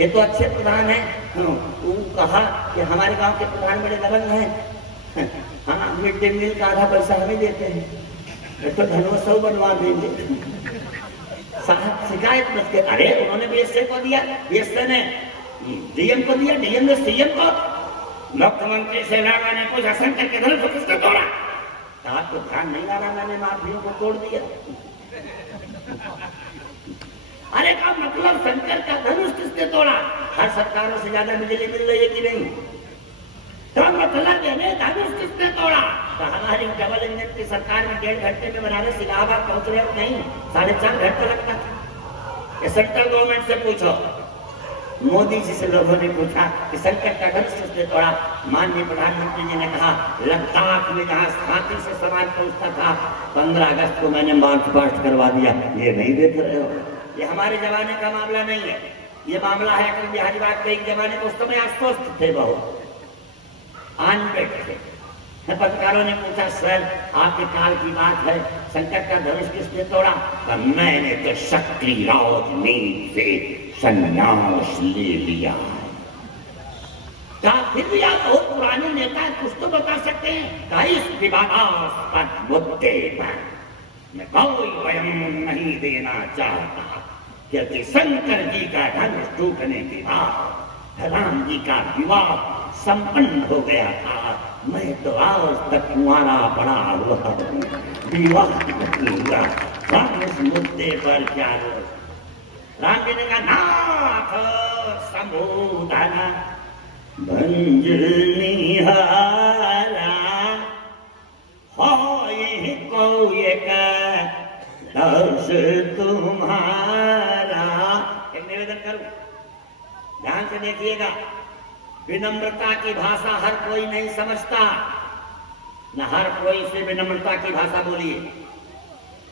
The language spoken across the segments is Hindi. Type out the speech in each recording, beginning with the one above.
ये तो अच्छे प्रधान है। वो कहा कि हमारे गांव के प्रधान बड़े दबंग हैं। हाँ, मिड डे मील का आधा पैसा हमें देते हैं, तो धनोत्सव बनवा देंगे। साहब शिकायत मत कर। अरे उन्होंने बीएसए को दिया, बीएसए ने डीएम को दिया, डीएम ने सीएम को। मुख्यमंत्री से लड़ा ने पूछा शंकर के धनुष को किसने तोड़ा? कहा तो ध्यान नहीं आ रहा, मैंने माफियों को तोड़ दिया। अरे का मतलब शंकर का धनुष किसने तोड़ा? हर सरकारों से ज्यादा बिजली मिल रही है कि नहीं? तो मतलब धनुष किसने तोड़ा? तो हमारी डबल इंजन की सरकार में 1.5 घंटे में बनारस इलाहाबाद पहुंच रहे हो नहीं, 4.5 घंटे लगता था। सेंट्रल गवर्नमेंट से पूछो। मोदी जी से लोगों ने पूछा कि शंकर का धनुष किसने तोड़ा? माननीय प्रधानमंत्री जी ने कहा लद्दाख में जहां हाथी से सामान पहुंचता था 15 अगस्त को मैंने मार्च पास्ट करवा दिया। ये नहीं देख रहे हो? ये हमारे जमाने का मामला नहीं है, ये मामला है अटल बिहारी वाजपेयी के जमाने को। उस समय अस्वस्थ थे, बहुत अनफिट थे। पत्रकारों ने पूछा सर आपके काल की बात है, शंकर का धनुष किसने तोड़ा? तो मैंने तो सक्रिय राजनीति से संन्यास ले लिया। क्या फिर भी आप बहुत पुराने नेता कुछ तो बता सकते हैं? इस विवादास्पद मुद्दे पर मैं कोई बयान नहीं देना चाहता, क्योंकि शंकर जी का धनुष टूटने के बाद राम जी का विवाह संपन्न हो गया था। मैं तो आज तक कुंवारा पड़ा हुआ हूँ, विवाह नहीं हुआ। इस मुद्दे पर क्या राम जी ने कहा नाथ संबोधना भंजनी हारा हो ये कोई का दर्श तुम्हारा। एक निवेदन करूं, ध्यान से देखिएगा। विनम्रता की भाषा हर कोई नहीं समझता, न हर कोई से विनम्रता की भाषा बोलिए।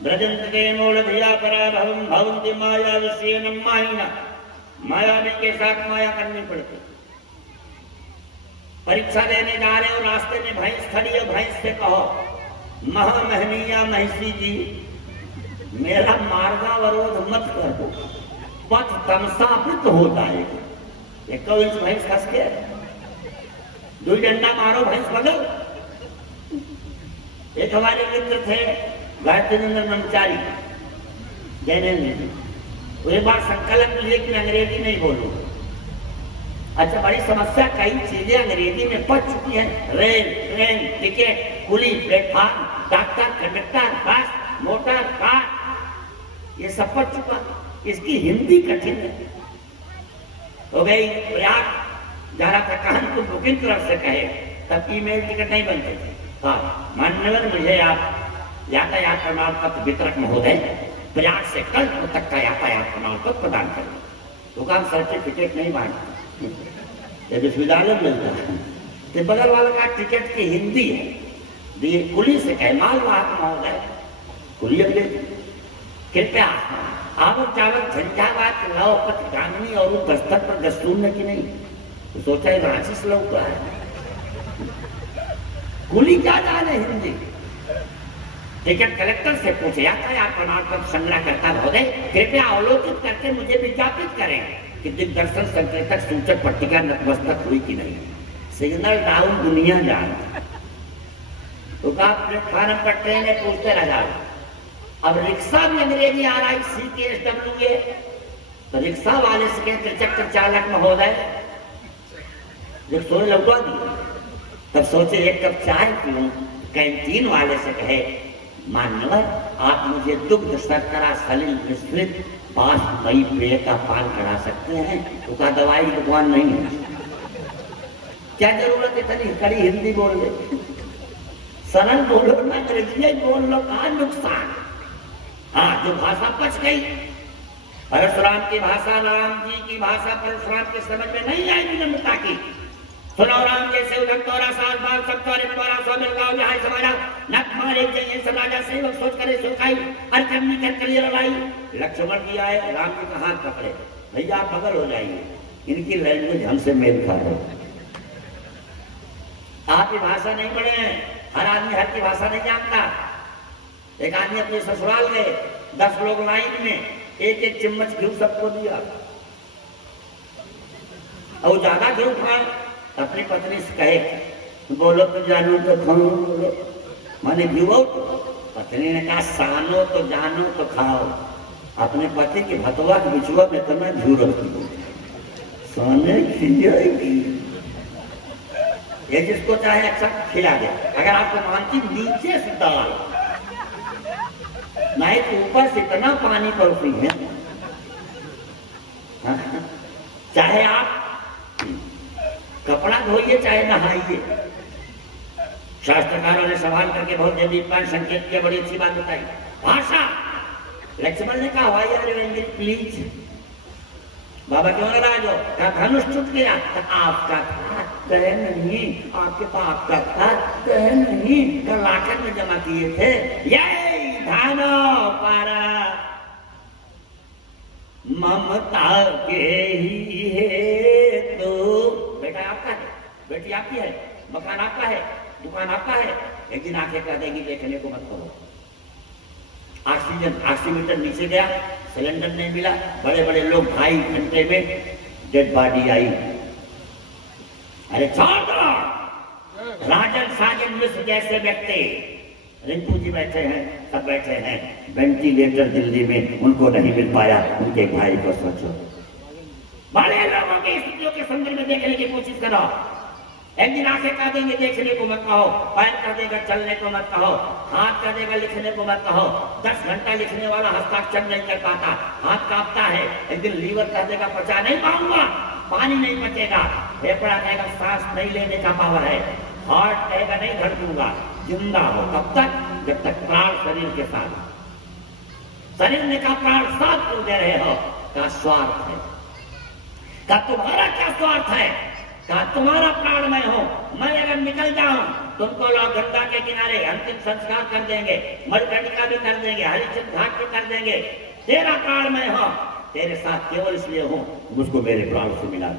ब्रजंते मूढ़धिया परा भवम भवंति माया विषयनम माहिना। मायावी के साथ माया करनी पड़ती। परीक्षा देने जा रहे हो, रास्ते में भैंस खड़ी हो, भैंस से कहो महामहनीया महिषी जी मेरा मार्गावरोध मत करो, पथ तमसापित हो जाएगा। 1 इंच भैंस खस के 2 डंडा मारो, भैंस बदल। एक हमारे मित्र थे गायत्रीनंदन ब्रह्मचारी जैन, वो एक बार संकल्प लिए कि अंग्रेजी नहीं बोलूं। अच्छा, बड़ी समस्या, कई चीजें अंग्रेजी में पढ़ चुकी हैं। रेल, ट्रेन, टिकट, कुली, प्लेटफॉर्म, डॉक्टर, कंडक्टर, बस, मोटर, कार, ये सब पढ़ चुका। इसकी हिंदी कठिन है। हो गई प्रयाग जा रहा था, कानपुर बुकिंग क्लर्क से कहे, तब ईमेल टिकट नहीं बनते थे। हाँ मान्यवर, मुझे आप यातायात प्रमाण पत्र वितरक महोदय प्रयाग से कल तक का यातायात प्रमाण पत्र प्रदान करें। दुकान सर्टिफिकेट नहीं बांटती, ये विश्वविद्यालय में मिलता है। तो बगल वाले का टिकट की हिंदी है, दिए कुली से कहे मालवाहक महोदय, कुली अंग्रेजी, कृपया आवक जावक झंझावात लाओ पत्र कानूनी और दस्तर पर दस्तूर न की नहीं। तो सोचा है रांची से लौटा है, कुली क्या जाने हिंदी। टिकट कलेक्टर से पूछे यातायात प्रमाण पत्र संग्रह करता महोदय कृपया अवलोकित करके मुझे विज्ञापित करें कि दिग्दर्शन संकेतक सूचक पट्टिका नतमस्तक हुई कि नहीं। सिग्नल डाउन दुनिया जान। तो प्लेटफार्म पर ट्रेन है, पूछते रह जाओ। अब रिक्शा भी अंग्रेजी आ रहा है, CKSW। तो रिक्शा वाले से कहते चक्कर चालक महोदय जब सोने लौटा दिया, तब सोचे 1 कप चाय पीऊं। कैंटीन वाले से कहे मान्यवर आप मुझे दुग्ध शर्करा सलिल मिश्रित बासमती पेय का पान करा सकते हैं? तो का दवाई दुकान नहीं है, क्या जरूरत है इतनी कड़ी हिंदी बोल ले। सरल बोलो ना, अंग्रेजी बोल लो, कहा नुकसान। हाँ, जो भाषा पच गई, परशुराम की भाषा राम जी की भाषा परशुराम के समझ में नहीं आई विनम्रता की। सुनो राम जैसे उधर तोरा साल बाल सब तोरे तोरा सो मिल गाओ जहां समाजा नक मारे चाहिए सब राजा सेवक सोच करे सुखाई अरकन्नी कर कलियर लाई। लक्ष्मण जी आए, राम जी का हाथ पकड़े, भैया आप बगल हो जाइए, इनकी लैंग्वेज हमसे मेल खा रहे। आप ये भाषा नहीं पढ़े हैं, हर आदमी हर की भाषा नहीं जानता। एक आदमी अपने ससुराल गए, 10 लोग लाइन में, 1-1 चम्मच घी सबको दिया। और ज्यादा घी खाए तो अपनी पत्नी से कहे बोलो तो जानू तो खाओ, बोलो माने घीवो। पत्नी ने कहा सानो तो जानो तो खाओ। अपने पति के भतवा के बिछुआ में इतना घी रखी सोने खिलाएगी। ये जिसको चाहे अच्छा खिला दे। अगर आपको मानती नीचे से दाल नहीं तो ऊपर से इतना पानी पड़ती है, चाहे आप कपड़ा धोइए चाहे नहाइए। शास्त्रकारों ने सवाल करके बहुत दीपान संकेत किया, बड़ी अच्छी बात बताई। भाषा लक्ष्मण ने कहा वाई आर यू प्लीज। बाबा क्यों नाराज हो? क्या धनुष छूट गया? आपका था कहे नहीं, आपके पास आपका था कहे नहीं, कल लाकर में जमा किए थे। यही धानो पारा ममता के ही है। तो बेटा आपका है, बेटी आपकी है, मकान आपका है, दुकान आपका है। एक दिन आंखें कह देगी देखने को मत करो। ऑक्सीमीटर नीचे गया, सिलेंडर नहीं मिला, बड़े बड़े लोग 2.5 घंटे में डेड बॉडी आई। अरे छोड़ दो। राजन साजन मिश्र जैसे व्यक्ति, रिंकू जी बैठे हैं, सब बैठे हैं, वेंटिलेटर दिल्ली में उनको नहीं मिल पाया, उनके भाई को सोचो। बड़े लोगों की स्थितियों के संदर्भ में देखने की कोशिश करो। एक दिन आंखें कह देंगे देखने को मत कहो, पैर कह देगा चलने को मत कहो, हाथ कह देगा लिखने को मत कहो। 10 घंटा लिखने वाला हस्ताक्षर नहीं कर पाता, हाथ कांपता है। एक दिन लीवर कह देगा पचा नहीं पाऊंगा, पानी नहीं बचेगा। फेफड़ा कहेगा सांस नहीं लेने का पावर है। हार्ट कहेगा नहीं धड़कूंगा। जिंदा हो कब तक? जब तक प्राण शरीर के साथ। शरीर ने कहा प्राण साथ क्यों दे रहे हो? का स्वार्थ है। का तुम्हारा क्या स्वार्थ है? कहा तुम्हारा प्राण मैं हूं, मैं अगर निकल जाऊं तुमको लोग गंगा के किनारे अंतिम संस्कार कर देंगे, मणिकर्णिका भी कर देंगे, हरिश्चंद्र घाट भी कर देंगे। तेरा प्राण मैं हूं, तेरे साथ केवल इसलिए हूं मुझको मेरे प्राण से मिला।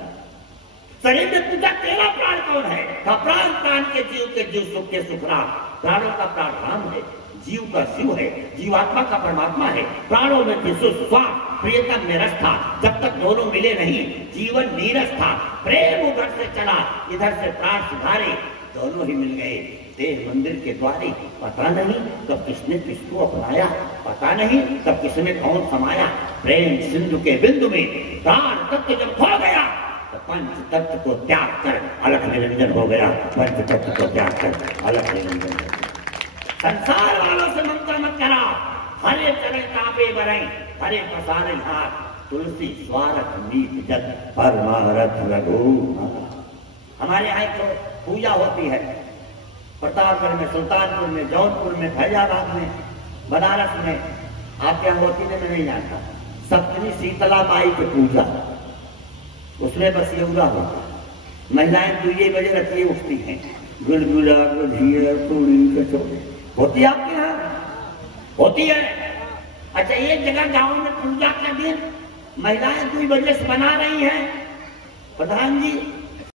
शरीर ने पूछा तेरा प्राण कौन है? का प्राण प्राण के जीव सुख के सुख राम। प्राणों का प्राण राम है, जीव का शिव है, जीवात्मा का परमात्मा है। प्राणों में विशुद्ध स्वार्थ प्रियतम में रस था। जब तक दोनों मिले नहीं जीवन नीरस था। प्रेम उधर से चला, इधर से प्राण सुधारे, दोनों ही मिल गए देह मंदिर के द्वारे। पता नहीं कब किसने किसको अपनाया, पता नहीं कब किसने कौन समाया। प्रेम सिंधु के बिंदु में प्राण तत्व जब खो गया तो पंच तत्व को त्याग कर अलख निरंजन हो गया। पंच तत्व को त्याग कर अलख निरंजन। संसार वालों से ममता मत करा। हरे चरण कांपे बरई, हरे पसारे हाथ, तुलसी स्वारथ मीत जग, परमारथ रघु। हमारे यहाँ तो पूजा होती है प्रतापगढ़ में, सुल्तानपुर में, जौनपुर में, फैजाबाद में, बनारस में। आपके यहाँ होती है मैं नहीं जानता। सप्तमी शीतला माई की पूजा, उसमें बस येउरा होता। महिलाएं 2 बजे रखिए उठती हैं, गुलगुला गुजिया पूरी कचौड़ी होती है आपके यहाँ होती है। अच्छा एक जगह गांव में पूजा का दिन महिलाएं 2 बजे से बना रही हैं। प्रधान जी